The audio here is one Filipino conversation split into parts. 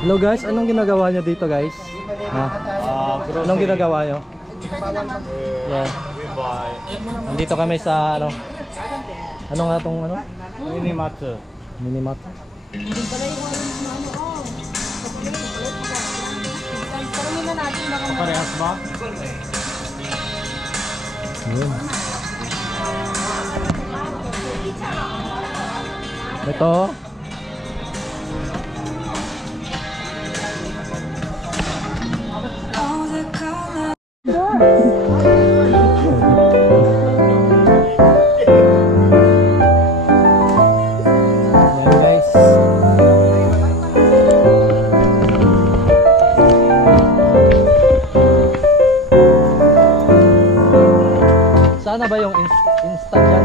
Hello guys, anong ginagawa nyo dito guys? Ha? Anong ginagawa nyo? Yeah. Nandito kami sa ano? Ano nga tong ano? Minimart. Minimart. Parehas ba? Yun. Ito. Sana ba yung instant yan?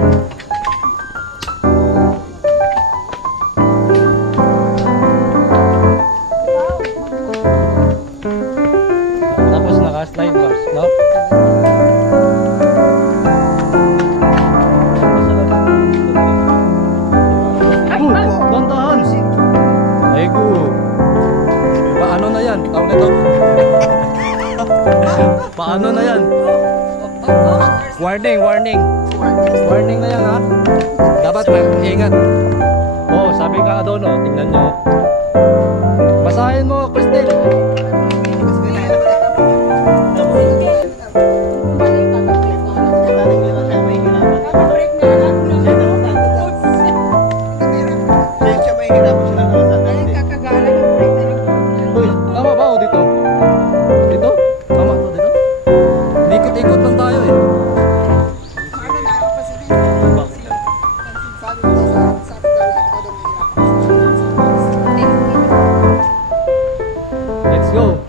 Tapos naka-slide bars, no? Dandahan! Ay go! Paano na yan? Tawag na to. Paano na yan? Warning, warning. Warning na yan ha. Dapat mag-ingat. Oh, sabi nga doon oh, tingnan nyo. Basahin mo, Cristel. Tama ba o dito? Dito? Tama to dito? Ikot-ikot lang tayo eh. Let's go.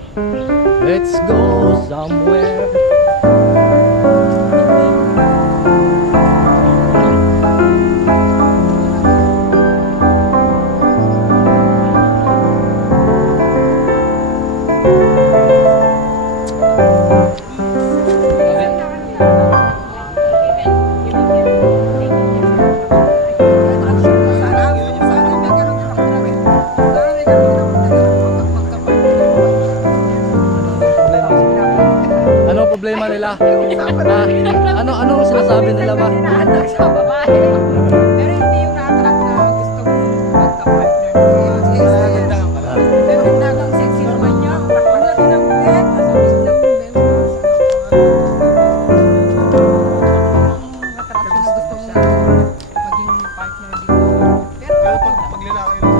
Let's go somewhere. Problema nila. Ano sinasabi nila ba? Hinahanap sa babae. Pero hindi yung na-attract na gusto magka-partner. Pero hindi lang sexy naman niya. Wala din ang bet. Masabis lang yung bet. Attraction na gusto mo maging partner dito. Pero pag lalaki lang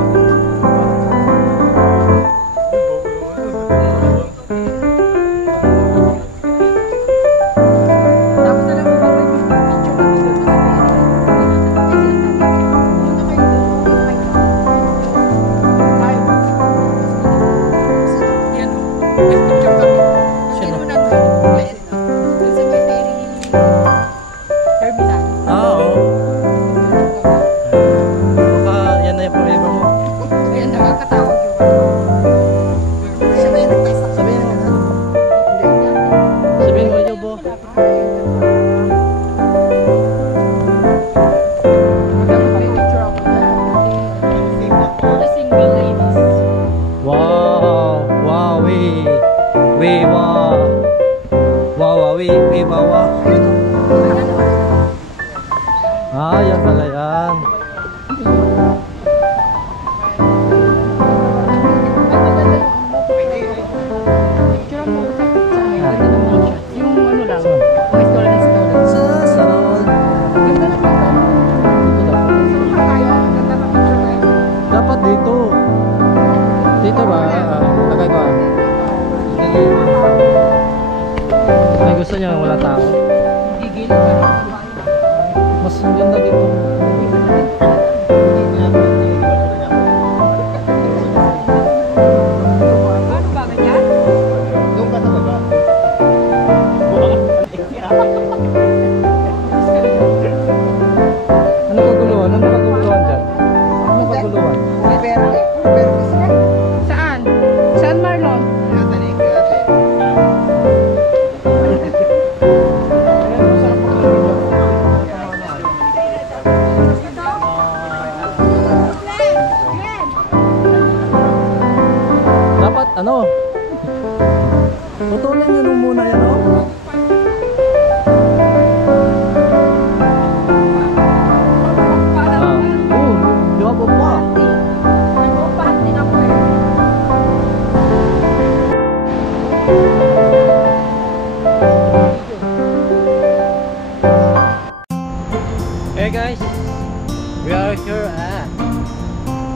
yan pala yan. yung ano lang. Voice call and storage. Sa sarod. Ganda naman tayo. Dapat dito. Dito ba? Lagay ko. May gusto niya wala tao. Gigil. Mas maganda dito. Paano ba ganyan? Doon ka sa baba. Ano kaguluhan? Ano kaguluhan dyan? Ano kaguluhan? Saan? Saan Marlon? ano? Putulin nyo nung muna yan, oh. Di ba po pa? Nag-upahan din ako eh. Hey guys, we are here at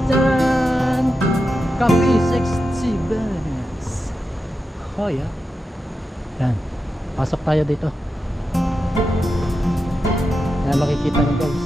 Tan Coffee 60 Bands. Oh yeah. Yan, pasok tayo dito. Yan, makikita nyo guys.